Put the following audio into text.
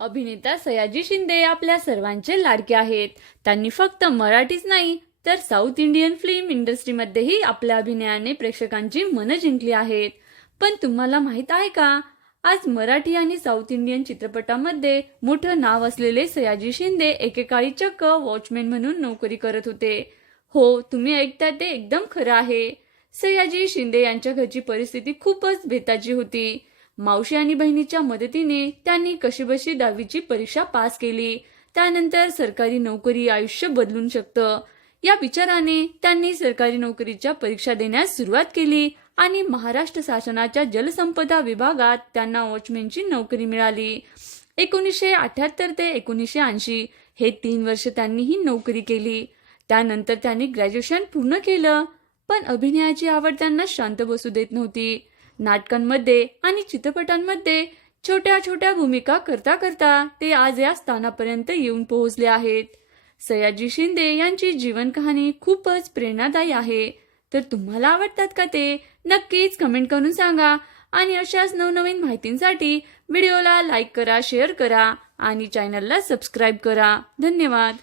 अभिनेता सयाजी शिंदे आपल्या सर्वांचे लाडके आहेत. त्यांनी फक्त मराठीच नाही तर साऊथ इंडियन फिल्म इंडस्ट्रीमध्येही आपल्या अभिनयाने प्रेक्षकांची मनं जिंकली आहेत. पण तुम्हाला माहीत आहे का? आज मराठी आणि साऊथ इंडियन चित्रपटामध्ये मोठं नाव असलेले सयाजी शिंदे एकेकाळी चक्क वॉचमॅन म्हणून नोकरी करत होते. हो तुम्ही ऐकता ते एकदम खरं आहे. सयाजी शिंदे यांच्या घरची परिस्थिती खूपच बेताची होती. मावशी आणि बहिणीच्या मदतीने त्यांनी कशीबशी दहावीची परीक्षा पास केली. त्यानंतर सरकारी नोकरी आयुष्य बदलून शकतं. या विचाराने त्यांनी सरकारी नोकरीच्या परीक्षा देण्यास सुरुवात केली आणि महाराष्ट्र शासनाच्या जलसंपदा विभागात त्यांना वॉचमॅनची नोकरी मिळाली. एकोणीसशे अठ्याहत्तर ते एकोणीसशे ऐंशी हे तीन वर्ष त्यांनी ही नोकरी केली. त्यानंतर त्यांनी ग्रॅज्युएशन पूर्ण केलं पण अभिनयाची आवड त्यांना शांत बसू देत नव्हती. नाटकांमध्ये आणि चित्रपटांमध्ये छोट्या छोट्या भूमिका करता करता ते आज या स्थानापर्यंत येऊन पोहोचले आहेत. सयाजी शिंदे यांची जीवन कहाणी खूपच प्रेरणादायी आहे. तर तुम्हाला आवडतात का ते नक्कीच कमेंट करून सांगा आणि अशाच नवनवीन माहितींसाठी व्हिडिओला लाईक करा शेअर करा आणि चॅनलला सबस्क्राईब करा. धन्यवाद.